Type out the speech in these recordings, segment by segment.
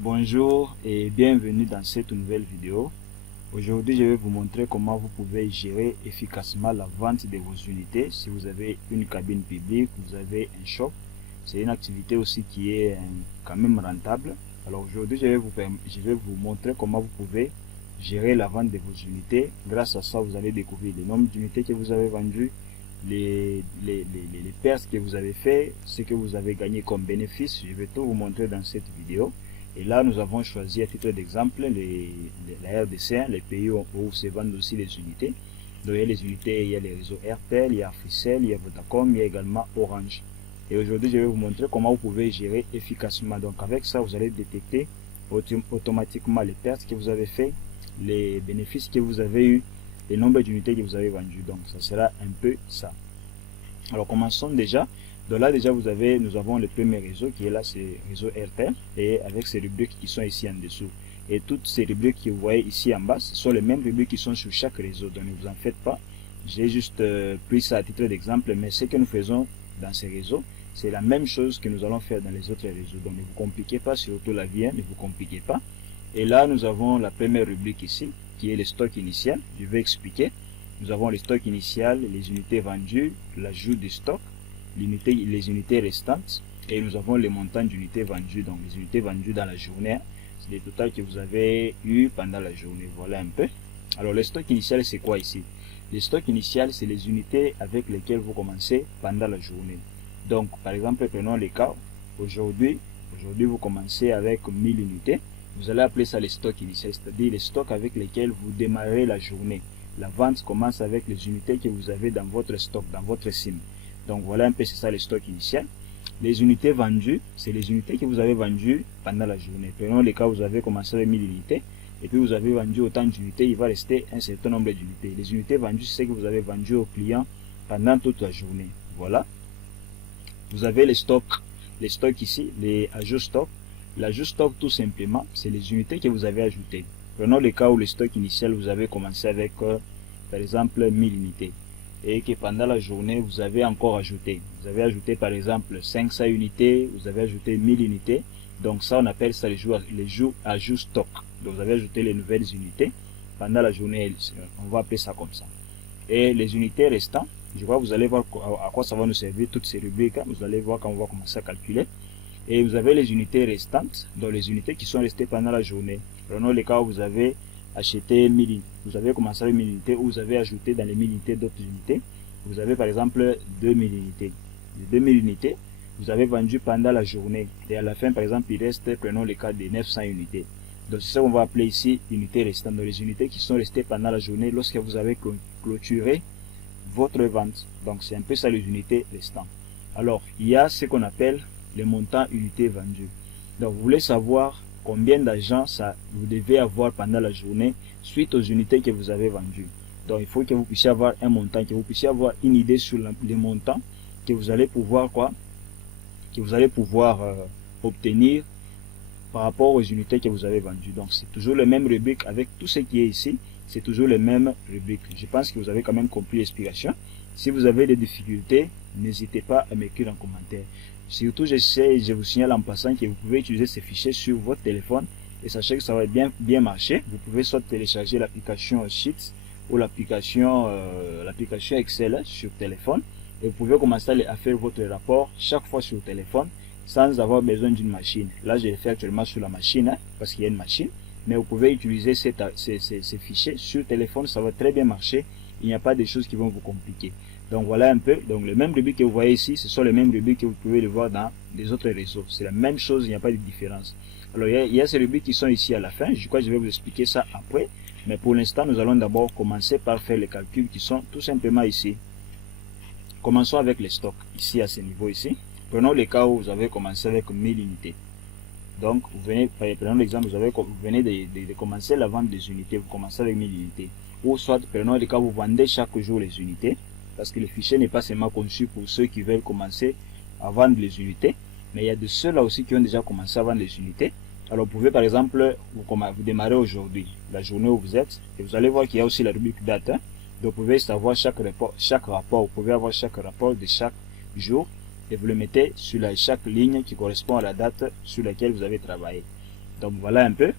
Bonjour et bienvenue dans cette nouvelle vidéo. Aujourd'hui, je vais vous montrer comment vous pouvez gérer efficacement la vente de vos unités. Si vous avez une cabine publique, vous avez un shop, c'est une activité aussi qui est quand même rentable. Alors aujourd'hui, je vais vous montrer comment vous pouvez gérer la vente de vos unités. Grâce à ça, vous allez découvrir le nombre d'unités que vous avez vendues, les pertes que vous avez fait, ce que vous avez gagné comme bénéfice. Je vais tout vous montrer dans cette vidéo. Et là, nous avons choisi à titre d'exemple la RDC, les pays où se vendent aussi les unités. Donc, il y a les unités, il y a les réseaux Airtel, il y a Africell, il y a Vodacom, il y a également Orange. Et aujourd'hui, je vais vous montrer comment vous pouvez gérer efficacement. Donc, avec ça, vous allez détecter automatiquement les pertes que vous avez fait, les bénéfices que vous avez eu, le nombre d'unités que vous avez vendues. Donc, ça sera un peu ça. Alors, commençons déjà. Donc là déjà nous avons le premier réseau qui est là, c'est le réseau Airtel, et avec ces rubriques qui sont ici en dessous. Et toutes ces rubriques que vous voyez ici en bas, ce sont les mêmes rubriques qui sont sur chaque réseau, donc ne vous en faites pas. J'ai juste pris ça à titre d'exemple, mais ce que nous faisons dans ces réseaux, c'est la même chose que nous allons faire dans les autres réseaux. Donc ne vous compliquez pas, surtout la vie, ne vous compliquez pas. Et là nous avons la première rubrique ici, qui est le stock initial. Je vais expliquer. Nous avons le stock initial, les unités vendues, l'ajout du stock, les unités restantes, et nous avons les montants d'unités vendues, donc les unités vendues dans la journée, c'est le total que vous avez eu pendant la journée. Voilà un peu. Alors le stock initial, c'est quoi ici? Le stock initial, c'est les unités avec lesquelles vous commencez pendant la journée. Donc par exemple, prenons les cas, aujourd'hui vous commencez avec 1000 unités, vous allez appeler ça le stock initial, c'est-à-dire les stocks avec lesquels vous démarrez la journée. La vente commence avec les unités que vous avez dans votre stock, dans votre SIM. Donc voilà un peu, c'est ça le stock initial. Les unités vendues, c'est les unités que vous avez vendues pendant la journée. Prenons les cas où vous avez commencé avec 1000 unités et puis vous avez vendu autant d'unités, il va rester un certain nombre d'unités. Les unités vendues, c'est ce que vous avez vendu aux clients pendant toute la journée. Voilà. Vous avez les stocks ici, les ajouts stock. L'ajout stock, tout simplement, c'est les unités que vous avez ajoutées. Prenons le cas où le stock initial, vous avez commencé avec, par exemple, 1000 unités. Et que pendant la journée, vous avez encore ajouté. Vous avez ajouté par exemple 500 unités, vous avez ajouté 1000 unités. Donc ça, on appelle ça les ajouts stock. Donc vous avez ajouté les nouvelles unités pendant la journée, on va appeler ça comme ça. Et les unités restantes, je vois, vous allez voir à quoi ça va nous servir toutes ces rubriques. Vous allez voir quand on va commencer à calculer. Et vous avez les unités restantes, donc les unités qui sont restées pendant la journée. Prenons le cas où vous avez acheté 1000, vous avez commencé avec 1000 unités, ou vous avez ajouté dans les 1000 unités d'autres unités. Vous avez par exemple 2000 unités. Les 2000 unités, vous avez vendu pendant la journée. Et à la fin, par exemple, il reste, prenons le cas de 900 unités. Donc c'est ça qu'on va appeler ici unités restantes. Donc les unités qui sont restées pendant la journée lorsque vous avez clôturé votre vente. Donc c'est un peu ça les unités restantes. Alors, il y a ce qu'on appelle les montants unités vendues. Donc vous voulez savoir combien d'argent vous devez avoir pendant la journée suite aux unités que vous avez vendues. Donc il faut que vous puissiez avoir un montant, que vous puissiez avoir une idée sur les montants que vous allez pouvoir obtenir par rapport aux unités que vous avez vendues. Donc c'est toujours le même rubrique avec tout ce qui est ici, c'est toujours le même rubrique. Je pense que vous avez quand même compris l'explication. Si vous avez des difficultés, n'hésitez pas à m'écrire en commentaire. Surtout, je vous signale en passant que vous pouvez utiliser ces fichiers sur votre téléphone et sachez que ça va bien marcher. Vous pouvez soit télécharger l'application Sheets ou l'application Excel sur téléphone et vous pouvez commencer à faire votre rapport chaque fois sur téléphone sans avoir besoin d'une machine. Là, je le fais actuellement sur la machine parce qu'il y a une machine, mais vous pouvez utiliser ces fichiers sur téléphone, ça va très bien marcher. Il n'y a pas de choses qui vont vous compliquer. Donc voilà un peu, donc les mêmes rubriques que vous voyez ici, ce sont les mêmes rubriques que vous pouvez les voir dans les autres réseaux. C'est la même chose, il n'y a pas de différence. Alors il y a ces rubriques qui sont ici à la fin, je crois que je vais vous expliquer ça après. Mais pour l'instant, nous allons d'abord commencer par faire les calculs qui sont tout simplement ici. Commençons avec les stocks, ici à ce niveau ici. Prenons le cas où vous avez commencé avec 1000 unités. Donc prenons l'exemple, vous venez de commencer la vente des unités, vous commencez avec 1000 unités. Ou soit prenons le cas où vous vendez chaque jour les unités. Parce que le fichier n'est pas seulement conçu pour ceux qui veulent commencer à vendre les unités, mais il y a de ceux-là aussi qui ont déjà commencé à vendre les unités. Alors vous pouvez par exemple, vous démarrez aujourd'hui, la journée où vous êtes, et vous allez voir qu'il y a aussi la rubrique date. Donc vous pouvez savoir chaque rapport, vous pouvez avoir chaque rapport de chaque jour, et vous le mettez sur chaque ligne qui correspond à la date sur laquelle vous avez travaillé. Donc voilà un peu.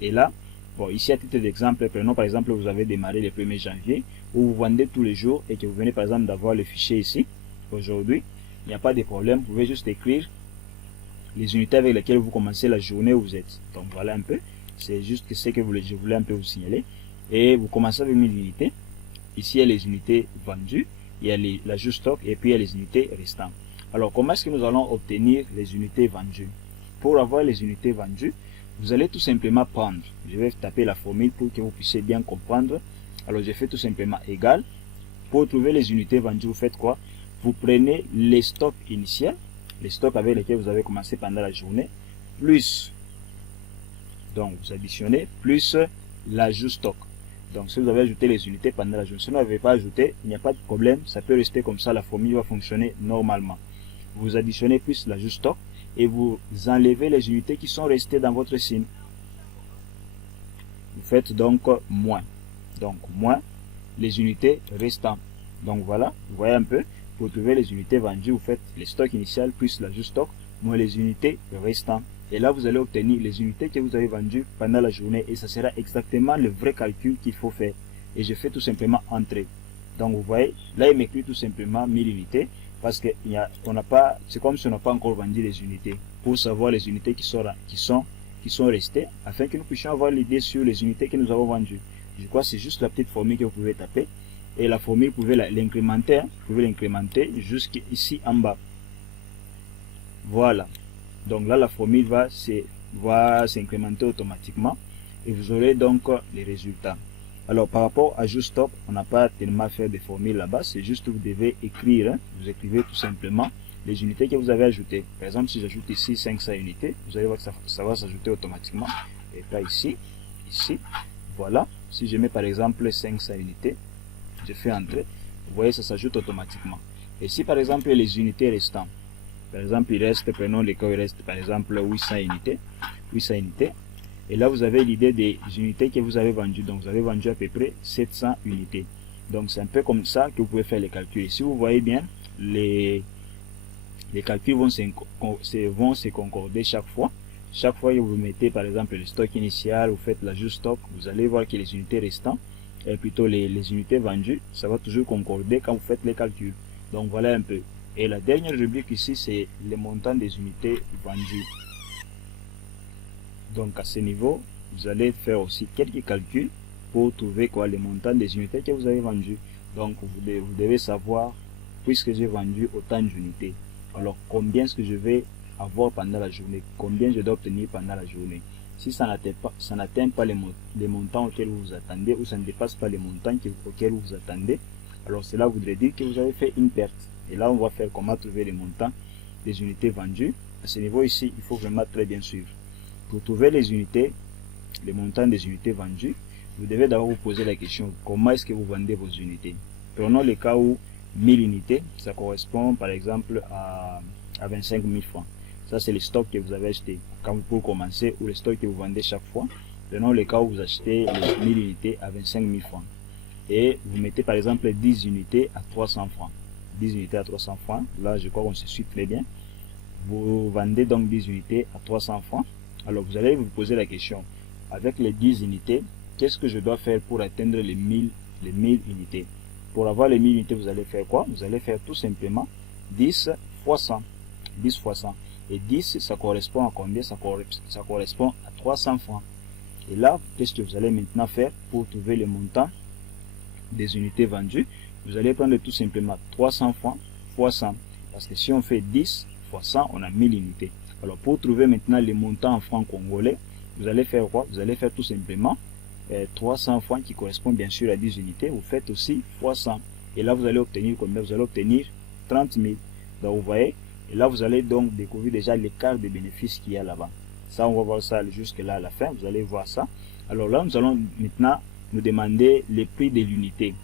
Et là, bon, ici à titre d'exemple, prenons par exemple, vous avez démarré le 1er janvier, où vous vendez tous les jours et que vous venez par exemple d'avoir le fichier ici, aujourd'hui, il n'y a pas de problème, vous pouvez juste écrire les unités avec lesquelles vous commencez la journée où vous êtes. Donc voilà un peu, c'est juste que c'est que je voulais un peu vous signaler. Et vous commencez avec 1000 unités. Ici, il y a les unités vendues, il y a l'ajout stock et puis il y a les unités restantes. Alors, comment est-ce que nous allons obtenir les unités vendues? Pour avoir les unités vendues, vous allez tout simplement prendre, je vais taper la formule pour que vous puissiez bien comprendre. Alors, je fais tout simplement égal. Pour trouver les unités vendues, vous faites quoi? Vous prenez les stocks initiaux, les stocks avec lesquels vous avez commencé pendant la journée, plus, donc vous additionnez, plus l'ajout stock. Donc, si vous avez ajouté les unités pendant la journée, si vous n'avez pas ajouté, il n'y a pas de problème, ça peut rester comme ça, la formule va fonctionner normalement. Vous additionnez plus l'ajout stock et vous enlevez les unités qui sont restées dans votre signe. Vous faites donc moins. Donc, moins les unités restantes. Donc, voilà, vous voyez un peu, pour trouver les unités vendues, vous faites les stocks initial plus l'ajout stock, moins les unités restantes. Et là, vous allez obtenir les unités que vous avez vendues pendant la journée. Et ça sera exactement le vrai calcul qu'il faut faire. Et je fais tout simplement entrer. Donc, vous voyez, là, il m'écrit tout simplement 1000 unités. Parce que c'est comme si on n'a pas encore vendu les unités. Pour savoir les unités qui sont restées, afin que nous puissions avoir l'idée sur les unités que nous avons vendues. Je crois que c'est juste la petite formule que vous pouvez taper. Et la formule, vous pouvez l'incrémenter. Vous pouvez l'incrémenter jusqu'ici en bas. Voilà. Donc là, la formule va s'incrémenter automatiquement et vous aurez donc les résultats. Alors, par rapport à juste stop, on n'a pas tellement à faire des formules là-bas, c'est juste que vous devez écrire, vous écrivez tout simplement les unités que vous avez ajoutées. Par exemple, si j'ajoute ici 500 unités, vous allez voir que ça va s'ajouter automatiquement. Et pas ici, ici, voilà. Si je mets par exemple 500 unités, je fais entrer, vous voyez, ça s'ajoute automatiquement. Et si par exemple les unités restantes, par exemple, il reste, prenons les cas, il reste par exemple 800 unités. Et là, vous avez l'idée des unités que vous avez vendues. Donc, vous avez vendu à peu près 700 unités. Donc, c'est un peu comme ça que vous pouvez faire les calculs. Et si vous voyez bien, les calculs vont se concorder chaque fois. Chaque fois que vous mettez, par exemple, le stock initial, vous faites l'ajout stock, vous allez voir que les unités restantes, et plutôt les unités vendues, ça va toujours concorder quand vous faites les calculs. Donc, voilà un peu. Et la dernière rubrique ici, c'est le montant des unités vendues. Donc à ce niveau, vous allez faire aussi quelques calculs pour trouver quoi, le montant des unités que vous avez vendues. Donc vous devez savoir, puisque j'ai vendu autant d'unités, alors combien est-ce que je vais avoir pendant la journée, combien je dois obtenir pendant la journée. Si ça n'atteint pas les montants auxquels vous vous attendez, ou ça ne dépasse pas les montants auxquels vous vous attendez, alors cela voudrait dire que vous avez fait une perte. Et là, on va faire comment trouver les montants des unités vendues. À ce niveau ici, il faut vraiment très bien suivre. Pour trouver les unités, les montants des unités vendues, vous devez d'abord vous poser la question, comment est-ce que vous vendez vos unités? Prenons le cas où 1000 unités, ça correspond par exemple à 25 000 francs. Ça, c'est le stock que vous avez acheté pour commencer, ou le stock que vous vendez chaque fois. Prenons le cas où vous achetez les 1000 unités à 25 000 francs. Et vous mettez par exemple 10 unités à 300 francs. 10 unités à 300 francs. Là, je crois qu'on se suit très bien. Vous vendez donc 10 unités à 300 francs. Alors, vous allez vous poser la question. Avec les 10 unités, qu'est-ce que je dois faire pour atteindre les 1000 unités? Pour avoir les 1000 unités, vous allez faire quoi? Vous allez faire tout simplement 10 fois 100. 10 fois 100. Et 10, ça correspond à combien? Ça correspond à 300 francs. Et là, qu'est-ce que vous allez maintenant faire pour trouver le montant des unités vendues? Vous allez prendre tout simplement 300 francs fois 100. Parce que si on fait 10 fois 100, on a 1000 unités. Alors, pour trouver maintenant les montants en francs congolais, vous allez faire quoi? Vous allez faire tout simplement 300 francs qui correspond bien sûr à 10 unités. Vous faites aussi fois 100. Et là, vous allez obtenir combien? Vous allez obtenir 30 000. Donc, vous voyez, et là, vous allez donc découvrir déjà l'écart de bénéfices qu'il y a là-bas. Ça, on va voir ça jusque là à la fin. Vous allez voir ça. Alors là, nous allons maintenant nous demander les prix de l'unité.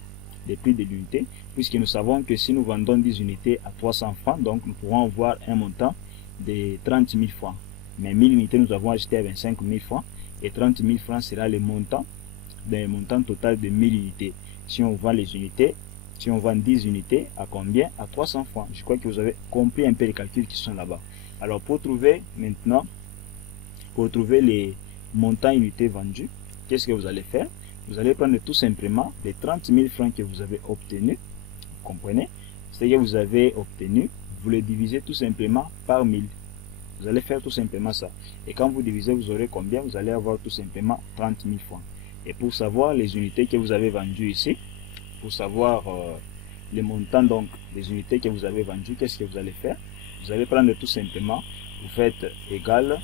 Les prix de l'unité, puisque nous savons que si nous vendons 10 unités à 300 francs, donc nous pourrons avoir un montant de 30 000 francs. Mais 1000 unités, nous avons acheté à 25 000 francs. Et 30 000 francs sera le montant total de 1000 unités. Si on vend les unités, si on vend 10 unités, à combien? À 300 francs. Je crois que vous avez compris un peu les calculs qui sont là-bas. Alors, pour trouver maintenant pour trouver les montants unités vendus, qu'est-ce que vous allez faire? Vous allez prendre tout simplement les 30 000 francs que vous avez obtenus, vous comprenez? Ce que vous avez obtenu, vous le divisez tout simplement par 1000. Vous allez faire tout simplement ça. Et quand vous divisez, vous aurez combien? Vous allez avoir tout simplement 30 000 francs. Et pour savoir les unités que vous avez vendues ici, pour savoir les montants donc des unités que vous avez vendues, qu'est-ce que vous allez faire? Vous allez prendre tout simplement, vous faites égal,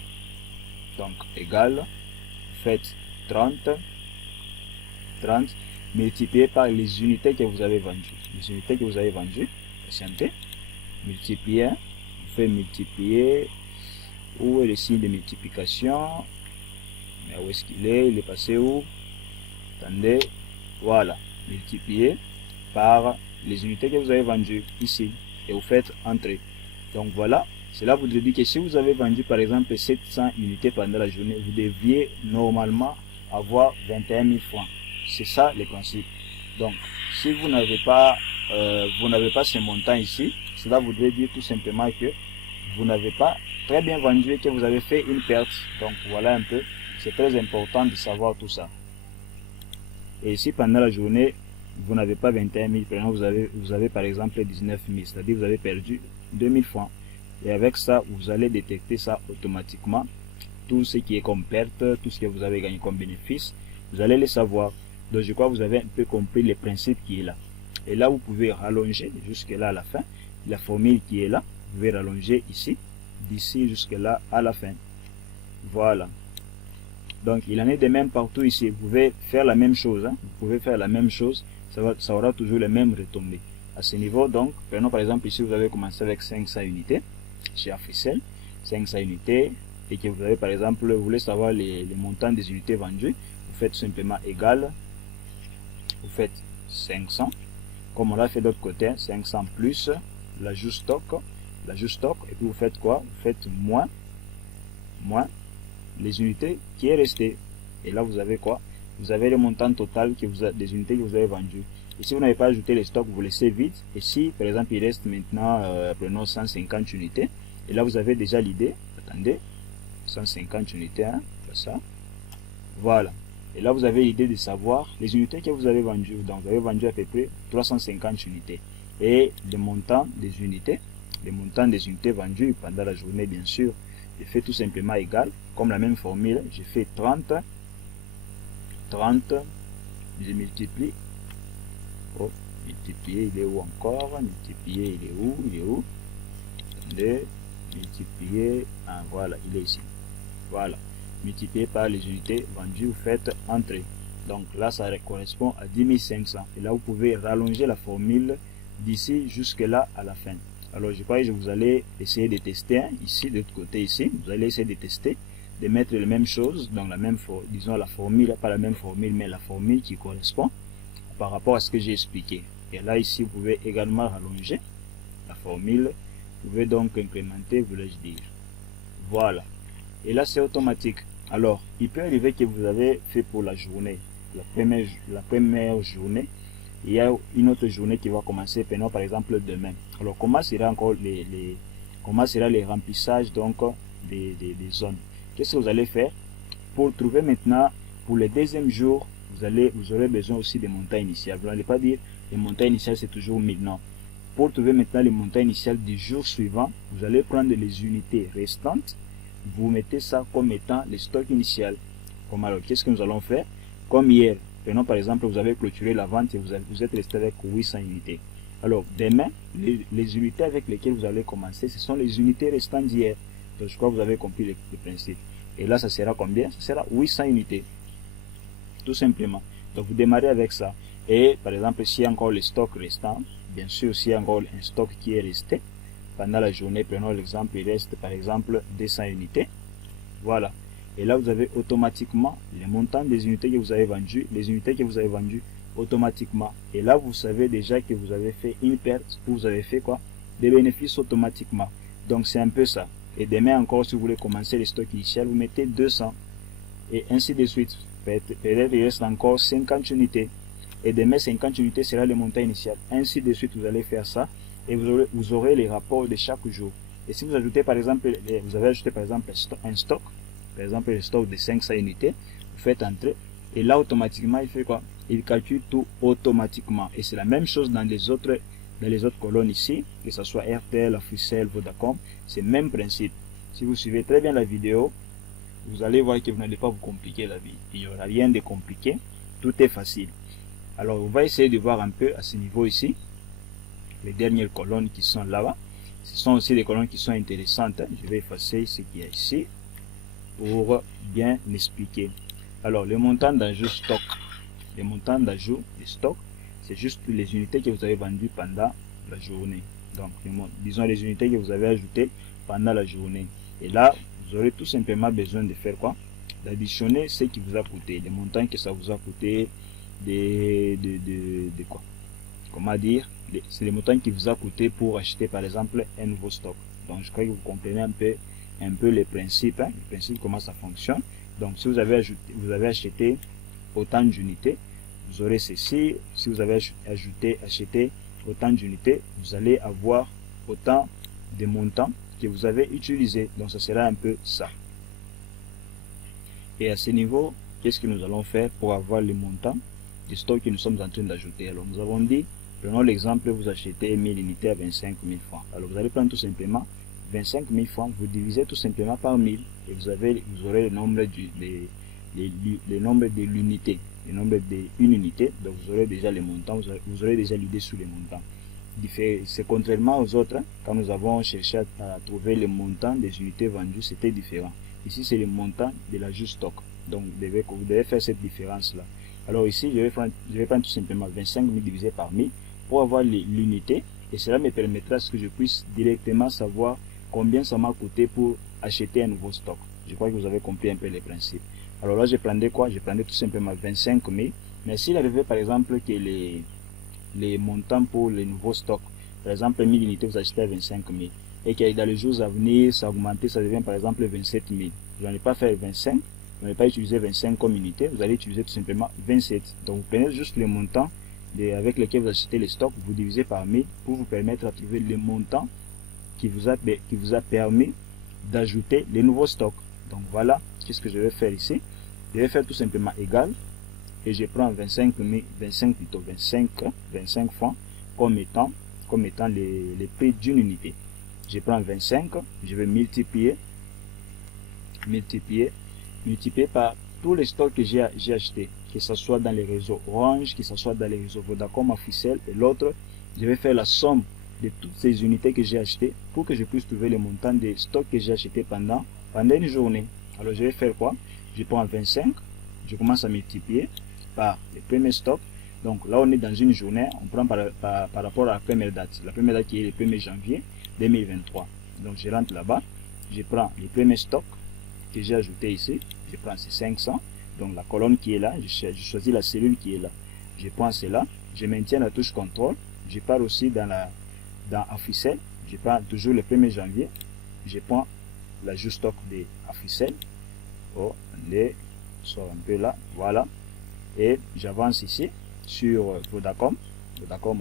donc égal, vous faites 30 multiplié par les unités que vous avez vendues. Les unités que vous avez vendues, patientez, multiplié, vous faites multiplier, où est le signe de multiplication? Mais où est-ce qu'il est? Il est passé où? Attendez, voilà, multiplié par les unités que vous avez vendues ici, et vous faites entrer. Donc voilà, cela vous dit que si vous avez vendu par exemple 700 unités pendant la journée, vous deviez normalement avoir 21 000 francs. C'est ça le principe. Donc, si vous n'avez pas ce montant ici, cela voudrait dire tout simplement que vous n'avez pas très bien vendu et que vous avez fait une perte. Donc, voilà un peu. C'est très important de savoir tout ça. Et ici, pendant la journée, vous n'avez pas 21 000. Vous avez par exemple 19 000. C'est-à-dire vous avez perdu 2 000 francs. Et avec ça, vous allez détecter ça automatiquement. Tout ce qui est comme perte, tout ce que vous avez gagné comme bénéfice, vous allez le savoir. Donc je crois que vous avez un peu compris le principe qui est là. Et là, vous pouvez rallonger jusque là à la fin. La formule qui est là, vous pouvez rallonger ici, d'ici jusque là à la fin. Voilà. Donc il en est de même partout ici. Vous pouvez faire la même chose. Vous pouvez faire la même chose. Ça aura toujours les mêmes retombées. À ce niveau, donc, prenons par exemple ici, vous avez commencé avec 500 unités chez Africell, 500 unités, et que vous avez par exemple, vous voulez savoir les montants des unités vendues, vous faites simplement égal, vous faites 500, comme on l'a fait de l'autre côté, 500 plus l'ajout stock, et puis vous faites quoi? Vous faites moins les unités qui est resté. Et là, vous avez quoi? Vous avez le montant total des unités que vous avez vendues. Et si vous n'avez pas ajouté les stocks, vous laissez vide. Et si, par exemple, il reste maintenant, prenons 150 unités. Et là, vous avez déjà l'idée. Attendez. 150 unités, hein, comme ça. Voilà. Et là, vous avez l'idée de savoir les unités que vous avez vendues. Donc, vous avez vendu à peu près 350 unités. Et le montant des unités vendues pendant la journée, bien sûr, je fais tout simplement égal. Comme la même formule, je fais 30, je multiplie. Oh, multiplier, il est où encore? Multiplier, il est où? Attendez, multiplier, ah, voilà, il est ici. Voilà, multiplié par les unités vendues, vous faites entrer. Donc là, ça correspond à 10 500. Et là, vous pouvez rallonger la formule d'ici jusque là à la fin. Alors, je crois que vous allez essayer de tester, hein, ici, de l'autre côté, ici. Vous allez essayer de tester, de mettre les mêmes choses dans la même, disons la formule, pas la même formule, mais la formule qui correspond par rapport à ce que j'ai expliqué. Et là, ici, vous pouvez également rallonger la formule. Vous pouvez donc incrémenter, voulais-je dire. Voilà. Et là, c'est automatique. Alors, il peut arriver que vous avez fait pour la journée, la première journée, il y a une autre journée qui va commencer, prenons par exemple demain. Alors, comment sera encore les remplissages donc des zones? Qu'est-ce que vous allez faire? Pour trouver maintenant, pour le deuxième jour, vous aurez besoin aussi des montants initiaux. Vous n'allez pas dire les montants initiaux c'est toujours 1000, non. Pour trouver maintenant les montants initiaux du jour suivant, vous allez prendre les unités restantes, vous mettez ça comme étant le stock initial. Comme alors, qu'est-ce que nous allons faire? Comme hier, prenons par exemple, vous avez clôturé la vente et vous êtes resté avec 800 unités. Alors, demain, les unités avec lesquelles vous allez commencer, ce sont les unités restantes d'hier. Donc, je crois que vous avez compris le principe. Et là, ça sera combien? Ça sera 800 unités. Tout simplement. Donc, vous démarrez avec ça. Et, par exemple, s'il y a encore le stock restant, bien sûr, s'il y a encore un stock qui est resté, pendant la journée, prenons l'exemple, il reste par exemple 200 unités. Voilà. Et là, vous avez automatiquement les montants des unités que vous avez vendues, les unités que vous avez vendues automatiquement. Et là, vous savez déjà que vous avez fait une perte, ou vous avez fait quoi? Des bénéfices automatiquement. Donc, c'est un peu ça. Et demain encore, si vous voulez commencer le stock initial, vous mettez 200. Et ainsi de suite. Peut-être il reste encore 50 unités. Et demain, 50 unités sera le montant initial. Ainsi de suite, vous allez faire ça. Et vous aurez les rapports de chaque jour. Et si vous ajoutez par exemple, vous avez ajouté par exemple un stock, par exemple le stock de 500 unités, vous faites entrer, et là automatiquement il fait quoi? Il calcule tout automatiquement. Et c'est la même chose dans les autres colonnes ici, que ce soit RTL, Africell, Vodacom, c'est le même principe. Si vous suivez très bien la vidéo, vous allez voir que vous n'allez pas vous compliquer la vie. Il n'y aura rien de compliqué, tout est facile. Alors on va essayer de voir un peu à ce niveau ici, les dernières colonnes qui sont là-bas. Ce sont aussi des colonnes qui sont intéressantes. Je vais effacer ce qu'il y a ici pour bien expliquer. Alors le montant d'ajout stock. Le montant d'ajout de stock, c'est juste les unités que vous avez vendues pendant la journée. Donc, disons les unités que vous avez ajoutées pendant la journée. Et là, vous aurez tout simplement besoin de faire quoi? D'additionner ce qui vous a coûté, les montants que ça vous a coûté, de quoi? Comment dire? C'est les montants qui vous a coûté pour acheter par exemple un nouveau stock. Donc, je crois que vous comprenez un peu les principes, hein, le principe comment ça fonctionne. Donc, si vous avez acheté autant d'unités, vous aurez ceci. Si vous avez acheté autant d'unités, vous allez avoir autant de montants que vous avez utilisé. Donc ça sera un peu ça. Et à ce niveau, qu'est-ce que nous allons faire pour avoir les montants du stock que nous sommes en train d'ajouter? Alors nous avons dit, prenons l'exemple, vous achetez 1000 unités à 25 000 francs. Alors vous allez prendre tout simplement 25 000 francs, vous divisez tout simplement par 1000 et vous aurez le nombre le nombre de l'unité, le nombre d'une unité. Donc vous aurez déjà les montants, vous aurez déjà l'idée sur les montants. C'est contrairement aux autres, quand nous avons cherché à trouver le montant des unités vendues, c'était différent. Ici c'est le montant de l'ajout stock. Donc vous devez faire cette différence là. Alors ici je vais prendre tout simplement 25 000 divisé par 1000 pour avoir l'unité, et cela me permettra que je puisse directement savoir combien ça m'a coûté pour acheter un nouveau stock. Je crois que vous avez compris un peu les principes. Alors là, je prendrais quoi? Je prendrais tout simplement 25 000. Mais s'il arrivait par exemple que les montants pour les nouveaux stocks, par exemple 1000 unités, vous achetez à 25 000, et que dans les jours à venir, ça augmente, ça devient par exemple 27 000. Vous n'allez pas faire 25, vous n'allez pas utiliser 25 comme unité, vous allez utiliser tout simplement 27. Donc vous prenez juste le montant avec lequel vous achetez les stocks, vous divisez par 1000 pour vous permettre de trouver le montant qui vous a permis d'ajouter les nouveaux stocks. Donc voilà, qu'est-ce que je vais faire ici? Je vais faire tout simplement égal, et je prends 25 francs comme étant les prix d'une unité. Je prends 25, je vais multiplier par tous les stocks que j'ai achetés, que ce soit dans les réseaux Orange, que ce soit dans les réseaux Vodacom, Africell et l'autre. Je vais faire la somme de toutes ces unités que j'ai achetées pour que je puisse trouver le montant des stocks que j'ai achetés pendant une journée. Alors je vais faire quoi? Je prends 25, je commence à multiplier par le premier stock. Donc là on est dans une journée, on prend par rapport à la première date qui est le 1er janvier 2023. Donc je rentre là-bas, je prends le premier stock que j'ai ajouté ici, je prends ces 500, donc la colonne qui est là, je choisis la cellule qui est là, je prends cela, je maintiens la touche contrôle, je pars aussi dans Africell, je prends toujours le 1er janvier, je prends l'ajout stock de Africell, on sort un peu là, voilà, et j'avance ici sur Vodacom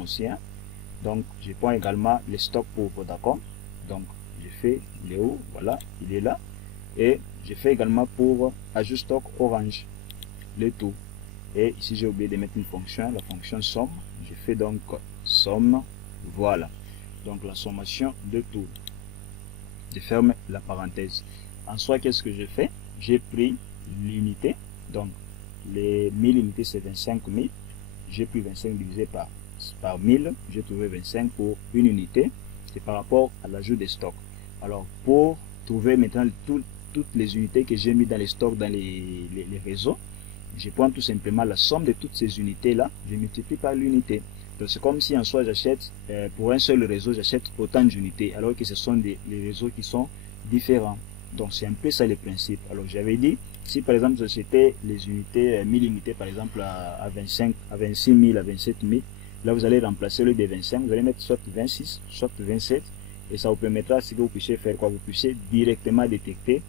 aussi, hein. Donc je prends également les stocks pour Vodacom, donc je fais il est où, voilà, il est là, et je fais également pour ajout stock Orange, le tout. Et ici j'ai oublié de mettre une fonction, la fonction somme, je fais donc somme, voilà, donc la sommation de tout. Je ferme la parenthèse. En soi, qu'est-ce que je fais? J'ai pris l'unité, donc les 1000 unités c'est 25 000, j'ai pris 25 divisé par 1000, j'ai trouvé 25 pour une unité, c'est par rapport à l'ajout des stocks. Alors pour trouver maintenant toutes les unités que j'ai mis dans les stocks dans les réseaux, je prends tout simplement la somme de toutes ces unités là, je multiplie par l'unité. Donc c'est comme si en soi j'achète pour un seul réseau, j'achète autant d'unités, alors que ce sont les réseaux qui sont différents. Donc c'est un peu ça le principe. Alors j'avais dit, si par exemple j'achetais les unités, 1000 unités par exemple à 26 000, à 27 000, là vous allez remplacer le de 25, vous allez mettre soit 26, soit 27, et ça vous permettra que vous puissiez faire quoi? Vous puissiez directement détecter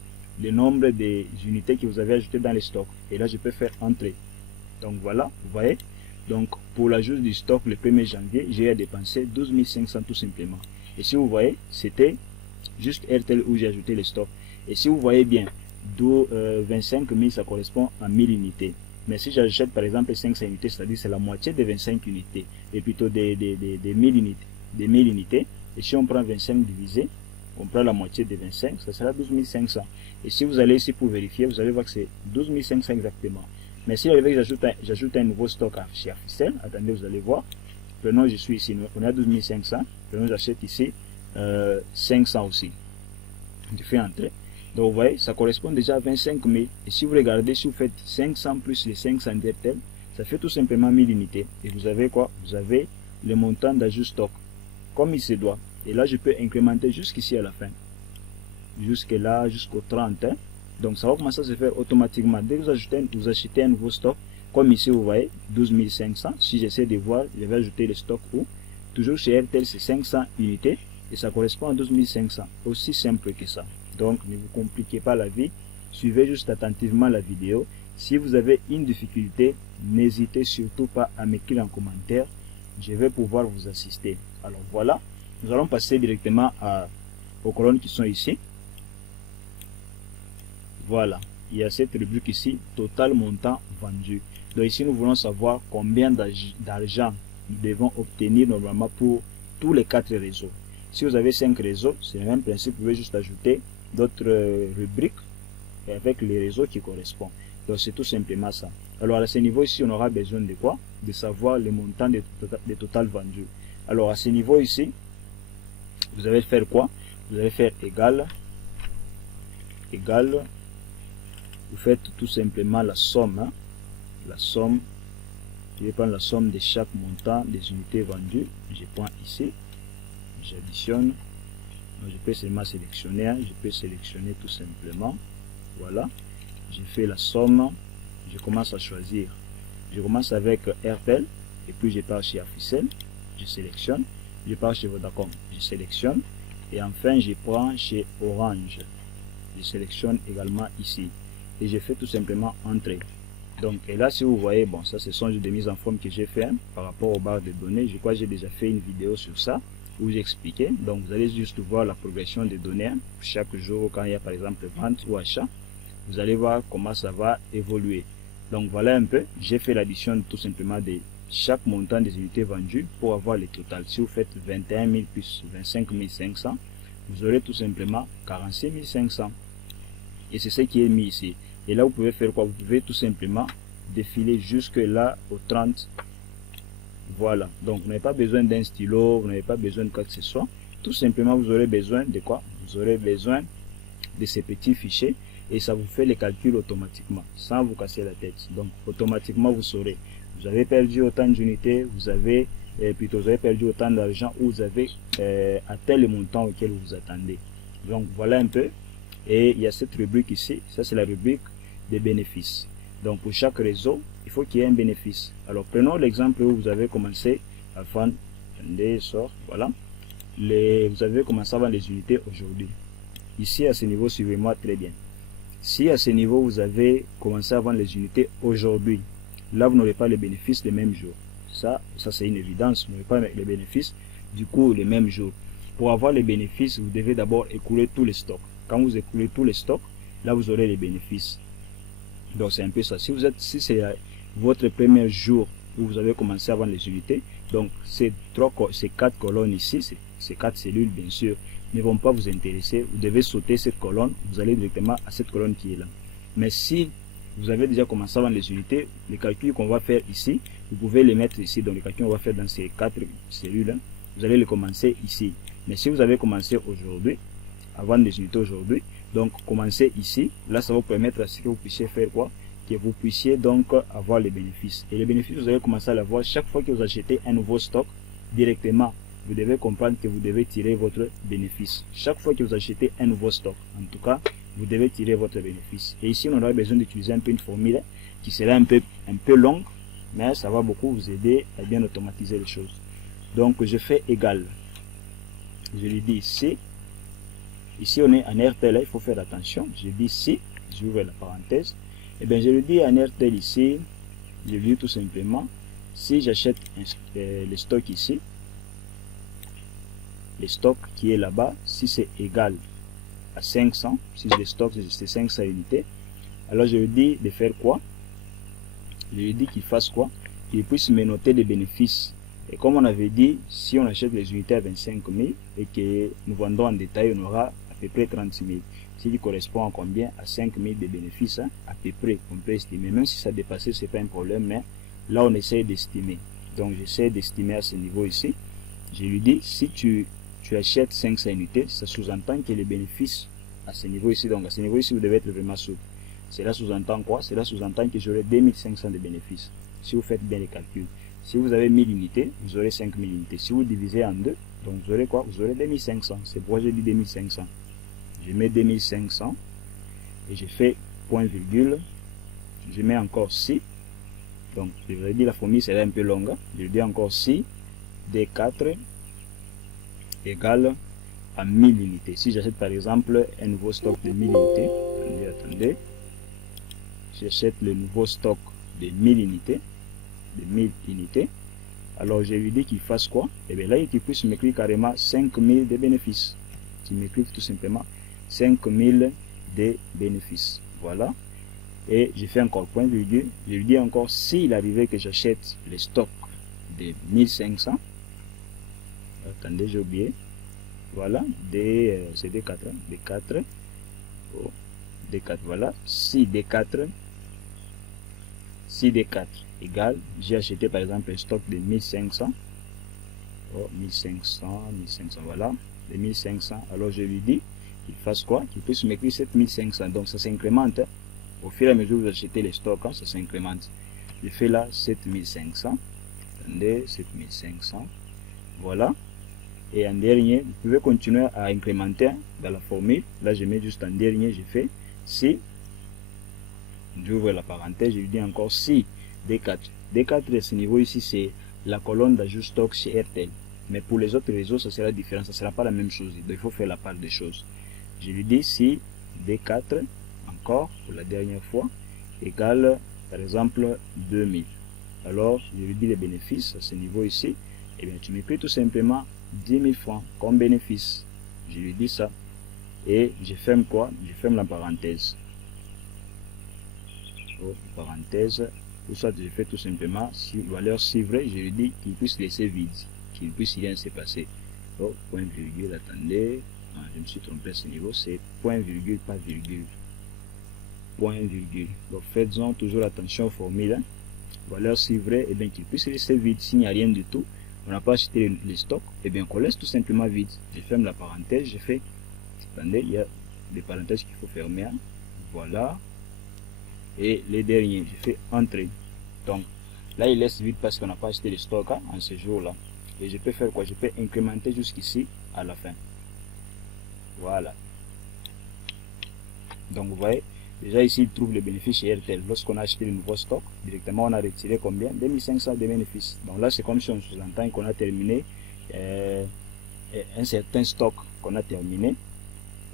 le nombre des unités que vous avez ajoutées dans les stocks. Et là je peux faire entrer. Donc voilà, vous voyez. Donc pour l'ajout du stock le 1er janvier, j'ai dépensé 12 500 tout simplement. Et si vous voyez, c'était juste RTL où j'ai ajouté les stocks. Et si vous voyez bien, 25 000, ça correspond à 1000 unités. Mais si j'achète par exemple 500 unités, c'est-à-dire c'est la moitié de 25 unités, et plutôt des 1000 unités. Des 1000 unités. Et si on prend 25 divisé, on prend la moitié de 25, ça sera 12 500. Et si vous allez ici pour vérifier, vous allez voir que c'est 12 500 exactement. Mais si j'ajoute un nouveau stock chez Africell, attendez, vous allez voir. Prenons, je suis ici, on a 12 500. Prenons, j'achète ici 500 aussi. Je fais entrer. Donc vous voyez, ça correspond déjà à 25 000. Et si vous regardez, si vous faites 500 plus les 500 d'Airtel, ça fait tout simplement 1000 unités. Et vous avez quoi? Vous avez le montant d'ajout stock, comme il se doit. Et là, je peux incrémenter jusqu'ici à la fin. Jusque là, jusqu'au 30. Hein. Donc ça va commencer à se faire automatiquement. Dès que vous achetez un nouveau stock, comme ici vous voyez, 12 500. Si j'essaie de voir, je vais ajouter le stock où? Toujours chez RTL, c'est 500 unités. Et ça correspond à 12 500. Aussi simple que ça. Donc ne vous compliquez pas la vie. Suivez juste attentivement la vidéo. Si vous avez une difficulté, n'hésitez surtout pas à m'écrire en commentaire. Je vais pouvoir vous assister. Alors voilà, nous allons passer directement aux colonnes qui sont ici. Voilà, il y a cette rubrique ici, total montant vendu. Donc ici, nous voulons savoir combien d'argent nous devons obtenir normalement pour tous les 4 réseaux. Si vous avez 5 réseaux, c'est le même principe, vous pouvez juste ajouter d'autres rubriques avec les réseaux qui correspondent. Donc c'est tout simplement ça. Alors à ce niveau ici, on aura besoin de quoi? De savoir le montant de total vendu. Alors à ce niveau ici, vous allez faire quoi? Vous allez faire égal, vous faites tout simplement la somme. Hein? La somme, je vais prendre la somme de chaque montant des unités vendues. Je prends ici, j'additionne. Je peux seulement sélectionner, hein? Je peux sélectionner tout simplement. Voilà, j'ai fait la somme, je commence à choisir. Je commence avec RTL, et puis je pars chez Africell, je sélectionne. Je pars chez Vodacom, je sélectionne. Et enfin, je prends chez Orange. Je sélectionne également ici. Et je fais tout simplement entrer. Donc, et là, si vous voyez, bon, ça, ce sont des mises en forme que j'ai fait hein, par rapport aux barres de données. Je crois que j'ai déjà fait une vidéo sur ça où j'expliquais. Donc, vous allez juste voir la progression des données hein, chaque jour quand il y a par exemple vente ou achat. Vous allez voir comment ça va évoluer. Donc, voilà un peu. J'ai fait l'addition tout simplement de chaque montant des unités vendues pour avoir le total. Si vous faites 21 000 plus 25 500, vous aurez tout simplement 46 500. Et c'est ce qui est mis ici. Et là, vous pouvez faire quoi? Vous pouvez tout simplement défiler jusque là au 30. Voilà. Donc, vous n'avez pas besoin d'un stylo, vous n'avez pas besoin de quoi que ce soit. Tout simplement, vous aurez besoin de quoi? Vous aurez besoin de ces petits fichiers et ça vous fait les calculs automatiquement, sans vous casser la tête. Donc, automatiquement, vous saurez. Vous avez perdu autant d'unités, vous avez perdu autant d'argent ou vous avez atteint le montant auquel vous vous attendez. Donc, voilà un peu. Et il y a cette rubrique ici. Ça, c'est la rubrique des bénéfices. Donc, pour chaque réseau, il faut qu'il y ait un bénéfice. Alors, prenons l'exemple où vous avez commencé à vendre des sorts. Voilà. Vous avez commencé à vendre les unités aujourd'hui. Ici, à ce niveau, suivez-moi très bien. Si à ce niveau, vous avez commencé à vendre les unités aujourd'hui, là, vous n'aurez pas les bénéfices le même jour. Ça c'est une évidence. Vous n'aurez pas les bénéfices du coup le même jour. Pour avoir les bénéfices, vous devez d'abord écouler tous les stocks. Quand vous écoulez tous les stocks, là, vous aurez les bénéfices. Donc, c'est un peu ça. Si c'est votre premier jour où vous avez commencé à vendre les unités, donc ces 4 colonnes ici, ces 4 cellules, bien sûr, ne vont pas vous intéresser. Vous devez sauter cette colonne, vous allez directement à cette colonne qui est là. Mais si vous avez déjà commencé à vendre les unités, les calculs qu'on va faire ici, vous pouvez les mettre ici. Donc, les calculs qu'on va faire dans ces 4 cellules, hein, vous allez les commencer ici. Mais si vous avez commencé aujourd'hui, à vendre des unités aujourd'hui, donc commencez ici. Là, ça va vous permettre à ce que vous puissiez faire quoi? Que vous puissiez donc avoir les bénéfices. Et les bénéfices, vous allez commencer à les voir chaque fois que vous achetez un nouveau stock directement. Vous devez comprendre que vous devez tirer votre bénéfice. Chaque fois que vous achetez un nouveau stock, en tout cas, vous devez tirer votre bénéfice. Et ici, on aura besoin d'utiliser un peu une formule qui sera un peu longue, mais ça va beaucoup vous aider à bien automatiser les choses. Donc, je fais égal. Je lui dis ici. Ici, on est en RTL, il faut faire attention. Je dis si, j'ouvre la parenthèse. Et bien, je lui dis en RTL ici, je lui dis tout simplement, si j'achète le stock ici, le stock qui est là-bas, si c'est égal à 500. Si je le stocke, c'est 500 unités. Alors je lui dis de faire quoi? Je lui dis qu'il fasse quoi? Qu'il puisse me noter les bénéfices. Et comme on avait dit, si on achète les unités à 25 000 et que nous vendons en détail, on aura à peu près 30 000. S'il correspond à combien? À 5 000 de bénéfices, hein, à peu près, on peut estimer. Même si ça dépasse, c'est pas un problème, mais là on essaie d'estimer. Donc j'essaie d'estimer à ce niveau ici. Je lui dis, si tu achètes 500 unités, ça sous-entend que les bénéfices à ce niveau ici, donc à ce niveau ici, vous devez être vraiment souple. Cela sous-entend quoi? Cela sous-entend que j'aurai 2500 de bénéfices. Si vous faites bien les calculs. Si vous avez 1000 unités, vous aurez 5000 unités. Si vous divisez en deux, donc vous aurez quoi? Vous aurez 2500. C'est pourquoi j'ai dit 2500. Je mets 2500 et je fais point virgule. Je mets encore 6. Donc, je vous ai dit la formule sera un peu longue. Je dis encore 6 D4 égale à 1000 unités. Si j'achète par exemple un nouveau stock de 1000 unités, attendez, j'achète le nouveau stock de 1000 unités, alors je lui dis qu'il fasse quoi? Et bien là, il puisse m'écrire carrément 5000 de bénéfices. Il m'écrit tout simplement 5000 de bénéfices. Voilà. Et je fais encore point virgule. Je lui dis encore s'il arrivait que j'achète les stocks de 1500. Attendez, j'ai oublié. Voilà, c'est D4, D4, oh, D4, voilà, si D4 égale, j'ai acheté par exemple un stock de 1500, oh, 1500, voilà, de 1500, alors je lui dis qu'il fasse quoi? Qu'il puisse m'écrire 7500, donc ça s'incrémente, hein. Au fur et à mesure que vous achetez les stocks, hein, ça s'incrémente. Je fais là 7500, attendez, 7500, voilà. Et en dernier, vous pouvez continuer à incrémenter dans la formule. Là, je mets juste en dernier, je fais si, j'ouvre la parenthèse, je lui dis encore si D4. D4 de ce niveau ici, c'est la colonne d'ajout stock chez RTL. Mais pour les autres réseaux, ça sera différent, ça ne sera pas la même chose. Donc, il faut faire la part des choses. Je lui dis si D4, encore, pour la dernière fois, égale, par exemple, 2000. Alors, je lui dis les bénéfices à ce niveau ici. Et bien, tu m'écris tout simplement 10 000 francs comme bénéfice. Je lui dis ça. Et je ferme quoi? Je ferme la parenthèse. Oh, parenthèse. Tout ça, je fais tout simplement, si valeur si vrai, je lui dis qu'il puisse laisser vide. Qu'il puisse rien se passer. Oh, point virgule, attendez. Ah, je me suis trompé à ce niveau. C'est point virgule, pas virgule. Point virgule. Donc, faites-en toujours attention aux formules. Hein. Valeur si vrai, et bien qu'il puisse laisser vide s'il n'y a rien du tout. On n'a pas acheté les stocks, et bien qu'on laisse tout simplement vide. Je ferme la parenthèse, je fais, attendez, il y a des parenthèses qu'il faut fermer, hein. Voilà, et les derniers, je fais entrer. Donc là, il laisse vide parce qu'on n'a pas acheté les stocks, hein, en ce jour-là. Et je peux faire quoi? Je peux incrémenter jusqu'ici à la fin. Voilà. Donc vous voyez, déjà ici, il trouve le bénéfice chez RTL. Lorsqu'on a acheté le nouveau stock, directement, on a retiré combien? 2500 de bénéfices. Donc là, c'est comme si on sous-entend qu'on a terminé un certain stock qu'on a terminé.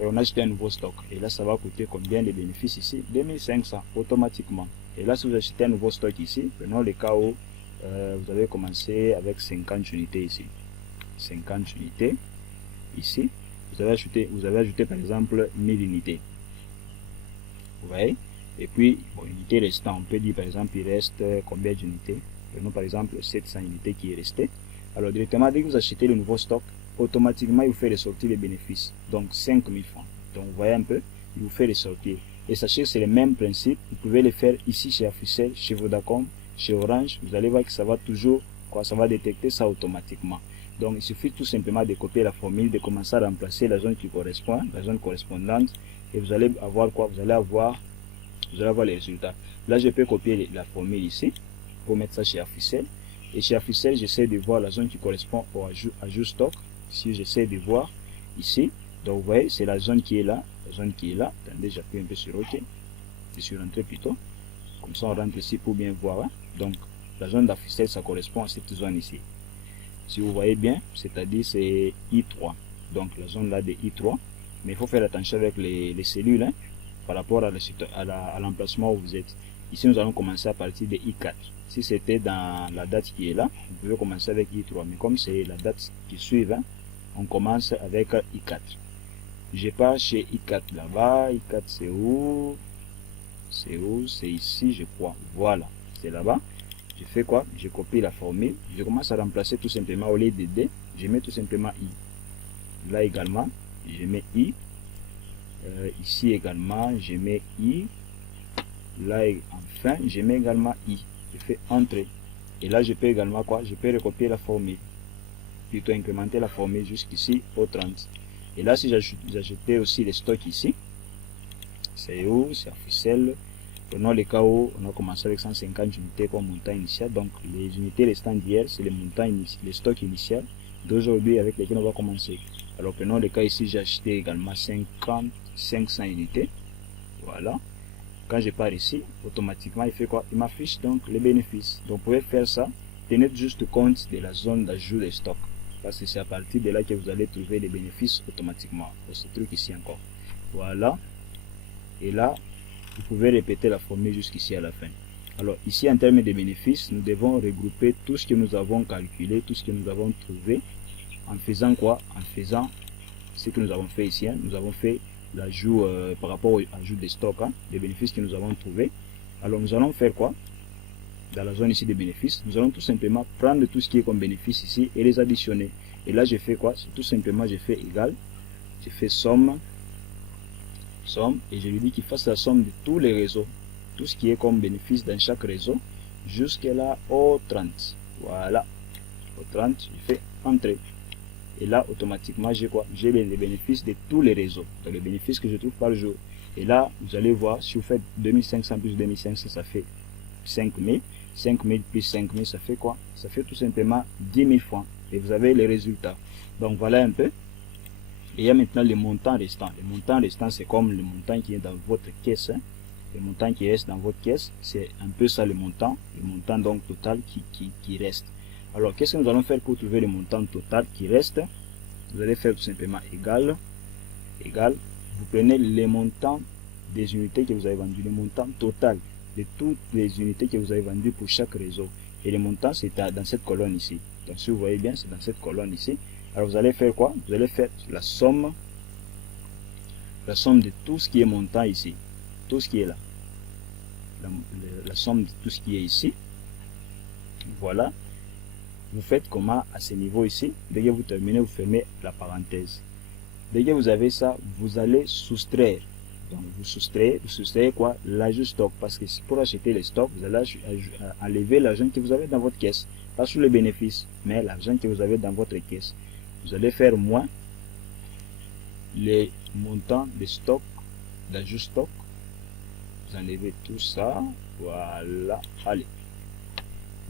Et on a acheté un nouveau stock. Et là, ça va coûter combien de bénéfices ici? 2500 automatiquement. Et là, si vous achetez un nouveau stock ici, prenons le cas où vous avez commencé avec 50 unités ici. 50 unités. Ici, vous avez ajouté par exemple 1000 unités. Vous voyez? Et puis, bon, unité restant, on peut dire par exemple, il reste combien d'unités? Prenons par exemple 700 unités qui est resté. Alors, directement, dès que vous achetez le nouveau stock, automatiquement, il vous fait ressortir les bénéfices. Donc, 5000 francs. Donc, vous voyez un peu, il vous fait ressortir. Et sachez que c'est le même principe. Vous pouvez le faire ici chez Africell, chez Vodacom, chez Orange. Vous allez voir que ça va toujours, quoi, ça va détecter ça automatiquement. Donc, il suffit tout simplement de copier la formule, de commencer à remplacer la zone qui correspond, la zone correspondante. Et vous allez avoir quoi? Vous allez avoir les résultats. Là, je peux copier la formule ici pour mettre ça chez Africell. Et chez Africell, j'essaie de voir la zone qui correspond au ajout stock. Si j'essaie de voir ici, donc vous voyez, c'est la zone qui est là. La zone qui est là. Attendez, j'appuie un peu sur OK. Je suis rentré plutôt. Comme ça, on rentre ici pour bien voir. Hein. Donc, la zone d'Afficel, ça correspond à cette zone ici. Si vous voyez bien, c'est-à-dire c'est I3. Donc, la zone là de I3. Mais il faut faire attention avec les cellules hein, par rapport à l'emplacement où vous êtes. Ici, nous allons commencer à partir de I4. Si c'était dans la date qui est là, vous pouvez commencer avec I3. Mais comme c'est la date qui suit, hein, on commence avec I4. je pars chez I4 là-bas. I4 c'est où? C'est où? C'est ici, je crois. Voilà, c'est là-bas. Je fais quoi? Je copie la formule. Je commence à remplacer tout simplement au lieu de D, je mets tout simplement I. Là également, je mets I. Ici également, je mets I. Là, enfin, je mets également I. Je fais Entrée. Et là, je peux également quoi? Je peux recopier la formule. Plutôt incrémenter la formule jusqu'ici au 30. Et là, si j'ajoutais aussi les stocks ici, c'est où? C'est à ficelle. Prenons le cas où on a commencé avec 150 unités comme montant initial. Donc, les unités restantes d'hier, c'est les montants les stocks initiaux d'aujourd'hui avec lesquels on va commencer. Alors, prenons le cas ici, j'ai acheté également 500 unités. Voilà. Quand je pars ici, automatiquement, il fait quoi? Il m'affiche donc les bénéfices. Donc, vous pouvez faire ça. Tenez juste compte de la zone d'ajout des stocks. Parce que c'est à partir de là que vous allez trouver les bénéfices automatiquement. Pour ce truc ici encore. Voilà. Et là, vous pouvez répéter la formule jusqu'ici à la fin. Alors, ici, en termes de bénéfices, nous devons regrouper tout ce que nous avons calculé, tout ce que nous avons trouvé. En faisant quoi? En faisant ce que nous avons fait ici. Hein. Nous avons fait l'ajout par rapport au ajout des stocks, hein, les bénéfices que nous avons trouvés. Alors nous allons faire quoi? Dans la zone ici des bénéfices, nous allons tout simplement prendre tout ce qui est comme bénéfice ici et les additionner. Et là, je fais quoi? Tout simplement, je fais égal, je fais somme, et je lui dis qu'il fasse la somme de tous les réseaux, tout ce qui est comme bénéfice dans chaque réseau, jusqu'à là au 30. Voilà, au 30, je fais Entrée. Et là, automatiquement, j'ai quoi? J'ai les bénéfices de tous les réseaux. Donc, les bénéfices que je trouve par jour. Et là, vous allez voir, si vous faites 2500 plus 2500, ça fait 5000. 5000 plus 5000, ça fait quoi? Ça fait tout simplement 10 000 francs. Et vous avez les résultats. Donc, voilà un peu. Et il y a maintenant les montants restants. Les montants restants, c'est comme le montant qui est dans votre caisse. Hein. Le montant qui reste dans votre caisse, c'est un peu ça le montant. Le montant donc total qui reste. Alors, qu'est-ce que nous allons faire pour trouver le montant total qui reste? Vous allez faire tout simplement égal, vous prenez les montants des unités que vous avez vendues, le montant total de toutes les unités que vous avez vendues pour chaque réseau. Et le montant, c'est dans cette colonne ici. Donc, si vous voyez bien, c'est dans cette colonne ici. Alors, vous allez faire quoi? Vous allez faire la somme de tout ce qui est montant ici. Tout ce qui est là. La somme de tout ce qui est ici. Voilà. Vous faites comment à ce niveau ici? Dès que vous terminez, vous fermez la parenthèse. Dès que vous avez ça, vous allez soustraire. Donc vous soustrayez quoi? L'ajout stock. Parce que pour acheter les stocks, vous allez enlever l'argent que vous avez dans votre caisse. Pas sur les bénéfices, mais l'argent que vous avez dans votre caisse. Vous allez faire moins les montants de stock, d'ajout stock. Vous enlevez tout ça. Voilà. Allez.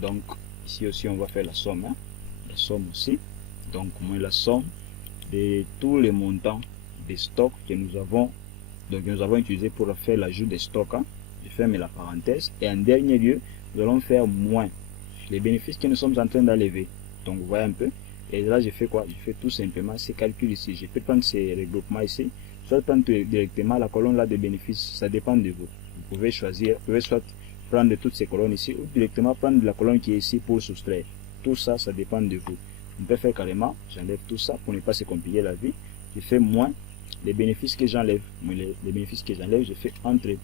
Donc, ici aussi, on va faire la somme. Hein? La somme aussi. Donc, moins la somme de tous les montants des stocks que nous avons. Donc, nous avons utilisé pour faire l'ajout des stocks. Hein? Je ferme la parenthèse. Et en dernier lieu, nous allons faire moins les bénéfices que nous sommes en train d'enlever. Donc, vous voyez un peu. Et là, je fais quoi? Je fais tout simplement ces calculs ici. Je peux prendre ces regroupements ici. Soit prendre directement la colonne là de bénéfices. Ça dépend de vous. Vous pouvez choisir. Vous pouvez soit prendre toutes ces colonnes ici ou directement prendre la colonne qui est ici pour soustraire. Tout ça, ça dépend de vous. On peut faire carrément, j'enlève tout ça pour ne pas se compliquer la vie. Je fais moins les bénéfices que j'enlève. Les bénéfices que j'enlève, je fais Entrée.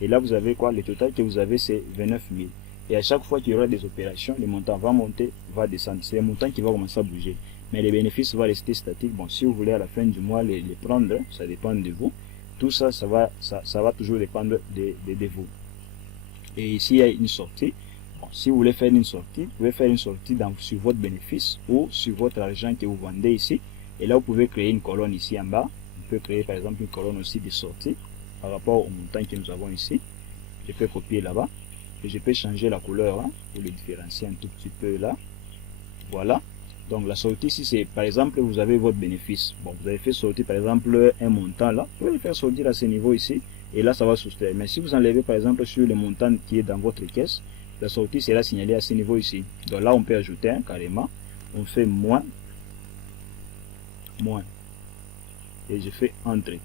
Et là, vous avez quoi? Le total que vous avez, c'est 29 000. Et à chaque fois qu'il y aura des opérations, le montant va monter, va descendre. C'est le montant qui va commencer à bouger. Mais les bénéfices vont rester statiques. Bon, si vous voulez à la fin du mois les prendre, ça dépend de vous. Tout ça, ça va toujours dépendre de vous. Et ici, il y a une sortie. Bon, si vous voulez faire une sortie, vous pouvez faire une sortie sur votre bénéfice ou sur votre argent que vous vendez ici. Et là, vous pouvez créer une colonne ici en bas. Vous pouvez créer par exemple une colonne aussi de sortie par rapport au montant que nous avons ici. Je peux copier là-bas. Et je peux changer la couleur hein, pour le différencier un tout petit peu là. Voilà. Donc la sortie ici, c'est par exemple, vous avez votre bénéfice. Bon, vous avez fait sortir par exemple un montant là. Vous pouvez le faire sortir à ce niveau ici. Et là, ça va soustraire. Mais si vous enlevez par exemple sur le montant qui est dans votre caisse, la sortie sera signalée à ce niveau ici. Donc là, on peut ajouter hein, carrément. On fait moins. Et je fais Entrée.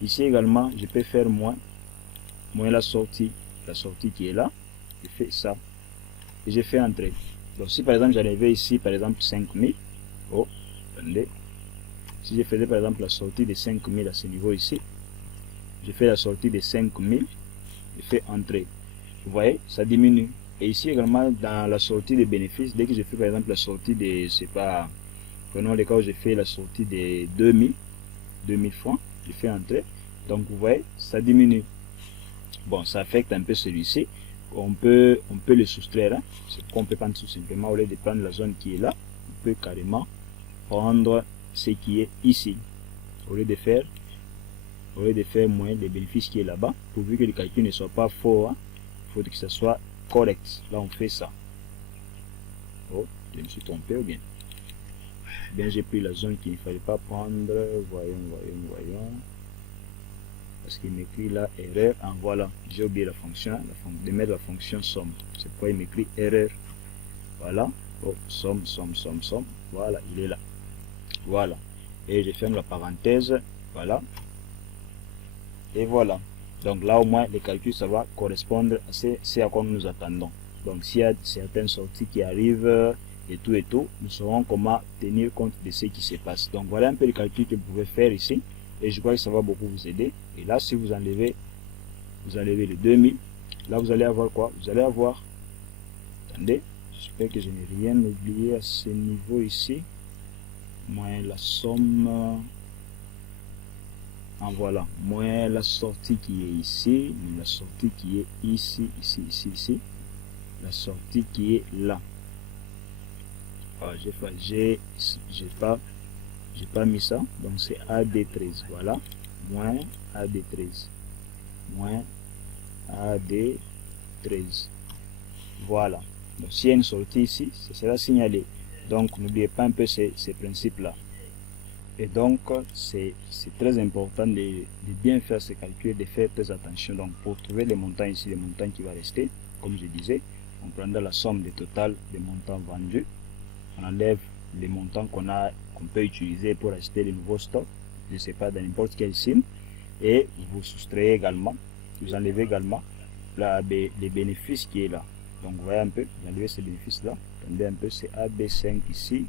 Ici également, je peux faire moins la sortie qui est là. Je fais ça. Et je fais Entrée. Donc si par exemple j'enlevais ici par exemple 5000. Oh, attendez. Si je faisais par exemple la sortie de 5000 à ce niveau ici, je fais la sortie de 5000, je fais entrée. Vous voyez, ça diminue. Et ici également, dans la sortie des bénéfices, dès que je fais par exemple la sortie de, je sais pas, prenons les cas où j'ai fait la sortie de 2000 francs, je fais entrer. Donc vous voyez, ça diminue. Bon, ça affecte un peu celui-ci. On peut le soustraire. Hein. C'est pourquoi on peut prendre tout simplement, au lieu de prendre la zone qui est là, on peut carrément prendre ce qui est ici. Au lieu de faire moins les bénéfices qui est là-bas, pourvu que le calcul ne soit pas faux, hein, il faut que ça soit correct. Là, on fait ça. Oh, je me suis trompé ou bien? Bien, j'ai pris la zone qu'il ne fallait pas prendre. Voyons. Parce qu'il m'écrit là erreur. En voilà, j'ai oublié la fonction, de mettre la fonction somme. C'est pourquoi il m'écrit erreur. Voilà. Oh, somme. Voilà, il est là. Voilà. Et je ferme la parenthèse. Voilà. Et voilà. Donc là, au moins, les calculs, ça va correspondre à ce à quoi nous nous attendons. Donc, s'il y a certaines sorties qui arrivent et tout, nous saurons comment tenir compte de ce qui se passe. Donc, voilà un peu les calculs que vous pouvez faire ici. Et je crois que ça va beaucoup vous aider. Et là, si vous enlevez les 2000, là, vous allez avoir quoi? Vous allez avoir, attendez, j'espère que je n'ai rien oublié à ce niveau ici. Moins la somme, en voilà, moins la sortie qui est ici, la sortie qui est ici, la sortie qui est là. Ah, j'ai pas mis ça, donc c'est AD13, voilà, moins AD13, moins AD13, voilà. Donc s'il y a une sortie ici, ça sera signalé. Donc n'oubliez pas un peu ces principes là. Et donc c'est très important de bien faire ce calcul, de faire très attention. Donc pour trouver les montants ici, les montants qui va rester, comme je disais, on prendra la somme des totales des montants vendus, on enlève les montants qu'on peut utiliser pour acheter les nouveaux stocks, je ne sais pas, dans n'importe quel signe, et vous soustrayez également, vous enlevez également les bénéfices qui est là. Donc vous voyez un peu, vous enlevez ces bénéfices là, attendez un peu, c'est AB5 ici,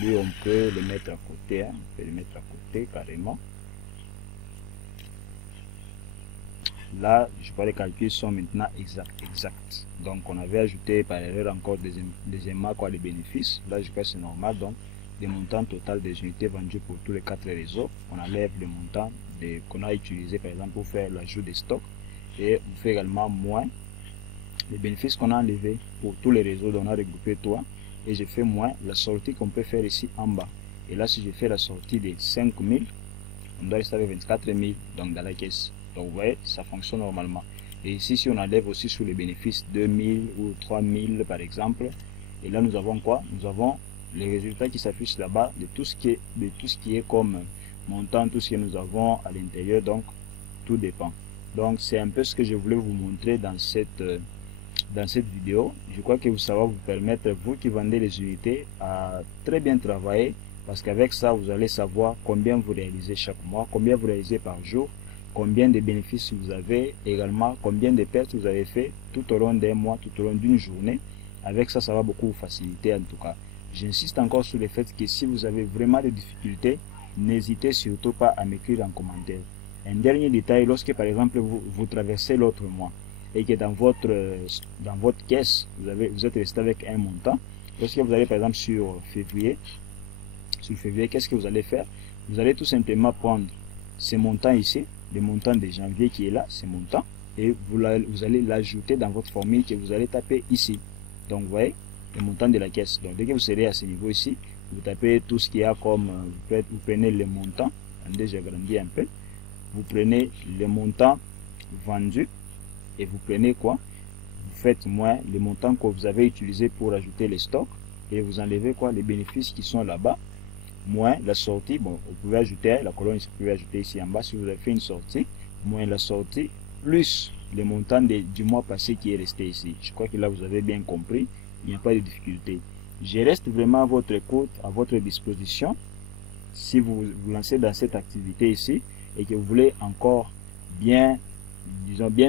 lui on peut le mettre à côté, hein, on peut le mettre à côté carrément. Là, je crois que les calculs sont maintenant exacts. Donc, on avait ajouté par erreur encore deuxièmement quoi les bénéfices. Là, je crois que c'est normal. Donc, des montants total des unités vendues pour tous les 4 réseaux. On enlève le montant qu'on a utilisé par exemple pour faire l'ajout des stocks. Et on fait également moins les bénéfices qu'on a enlevés pour tous les réseaux dont on a regroupé 3. Et je fais moins la sortie qu'on peut faire ici en bas. Et là, si je fais la sortie de 5000, on doit rester avec 24 000 donc dans la caisse. Donc vous voyez, ça fonctionne normalement. Et ici, si on enlève aussi sous les bénéfices 2000 ou 3000 par exemple, et là nous avons quoi? Nous avons les résultats qui s'affichent là-bas de tout ce qui est comme montant, tout ce que nous avons à l'intérieur. Donc tout dépend. Donc c'est un peu ce que je voulais vous montrer dans cette vidéo. Je crois que ça va vous permettre, vous qui vendez les unités, à très bien travailler, parce qu'avec ça vous allez savoir combien vous réalisez chaque mois, combien vous réalisez par jour, combien de bénéfices vous avez, également combien de pertes vous avez fait tout au long d'un mois, tout au long d'une journée. Avec ça, ça va beaucoup vous faciliter en tout cas. J'insiste encore sur le fait que si vous avez vraiment des difficultés, n'hésitez surtout pas à m'écrire en commentaire. Un dernier détail, lorsque par exemple vous traversez l'autre mois et que dans votre caisse, vous êtes resté avec un montant, lorsque vous allez par exemple sur février, qu'est-ce que vous allez faire? Vous allez tout simplement prendre ce montant ici, le montant de janvier qui est là, ce montant, et vous allez l'ajouter dans votre formule que vous allez taper ici. Donc vous voyez, le montant de la caisse. Donc dès que vous serez à ce niveau ici, vous tapez tout ce qu'il y a comme, vous prenez le montant, j'ai agrandi un peu, vous prenez le montant vendu, et vous prenez quoi? Vous faites moins le montant que vous avez utilisé pour ajouter les stocks, et vous enlevez quoi? Les bénéfices qui sont là-bas, moins la sortie. Bon, vous pouvez ajouter la colonne, vous pouvez ajouter ici en bas si vous avez fait une sortie, moins la sortie, plus le montant du mois passé qui est resté ici. Je crois que là vous avez bien compris, il n'y a pas de difficulté. Je reste vraiment à votre écoute, à votre disposition. Si vous vous lancez dans cette activité ici et que vous voulez encore bien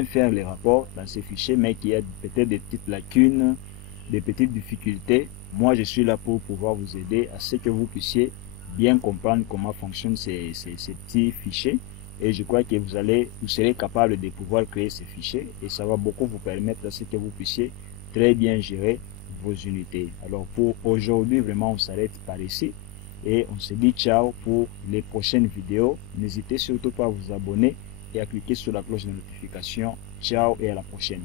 faire les rapports dans ces fichiers, mais qu'il y a peut-être des petites lacunes, des petites difficultés, moi je suis là pour pouvoir vous aider à ce que vous puissiez bien comprendre comment fonctionnent ces petits fichiers. Et je crois que vous serez capable de pouvoir créer ces fichiers et ça va beaucoup vous permettre à ce que vous puissiez très bien gérer vos unités. Alors pour aujourd'hui, vraiment, on s'arrête par ici et on se dit ciao pour les prochaines vidéos. N'hésitez surtout pas à vous abonner et à cliquer sur la cloche de notification. Ciao et à la prochaine.